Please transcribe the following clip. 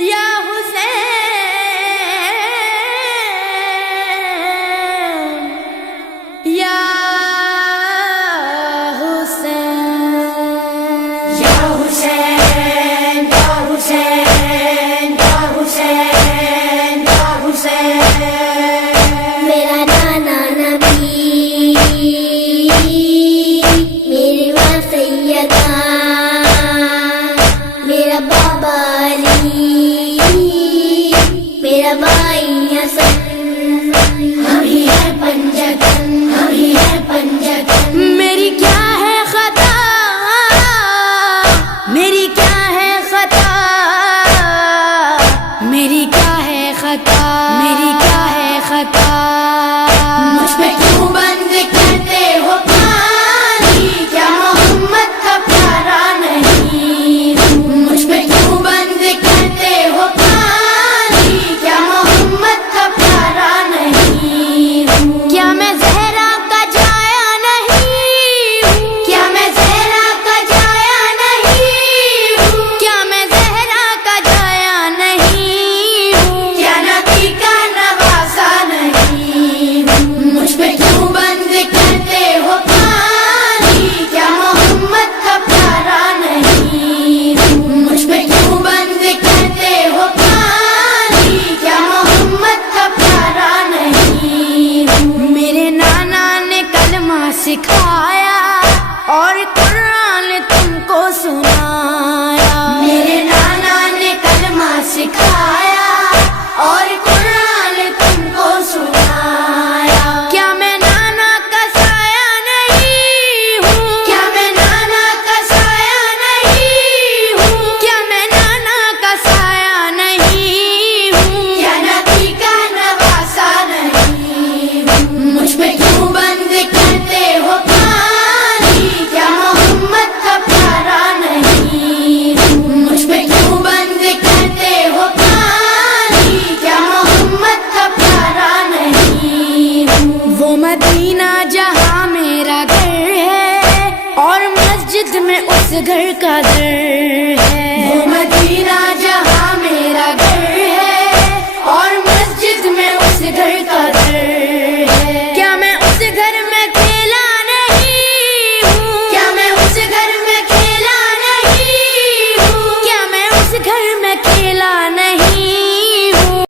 یا حسین یا حسین یا حسین یا حسین یا حسین یا حسین میرا نانا نبی میری ماں سیدہ میرا بابا علی میرا بھائی حسن ہم ہی ہے پنجتن ہم ہی ہے پنجتن میری کیا ہے خطا میری کیا ہے خطا میری کیا ہے خطا میری کیا ہے خطا مجھ پہ کیوں بند کرتے ہو پانی کیا محمد کا پیارا نہیں مجھ پہ کیوں بند کرتے ہو پانی کیا محمد کا پیارا نہیں کیا میں زہرا کا جایا نہیں ہوں کیا میں زہرا کا جایا نہیں کیا میں زہرا کا جایا نہیں ہوں کیا نبی کا نواسا نہیں مجھ پہ کیوں بند کرتے ہو پانی کیا محمد کا پیارا نہیں مجھ پہ کیوں بند کرتے ہو پانی کیا محمد کا پیارا نہیں میرے نانا نے کلمہ سکھایا اور قرآن تم کو سنایا میرے نانا نے کلمہ سکھایا اور قرآن تم کو سنایا کیا میں نانا کا سایہ نہیں ہوں کیا میں نانا کا سایہ نہیں ہوں کیا میں نانا کا سایہ نہیں ہوں کیا نبی کا نواسا نہیں مجھ پہ کیوں بند کرتے ہو پانی کیا محمد کا پیارا نہیں مجھ پہ کیوں بند کرتے ہو پانی کیا محمد کا پیارا نہیں وہ مدینہ جہاں میرا گھر ہے اور مسجد میں اس گھر کا در ہے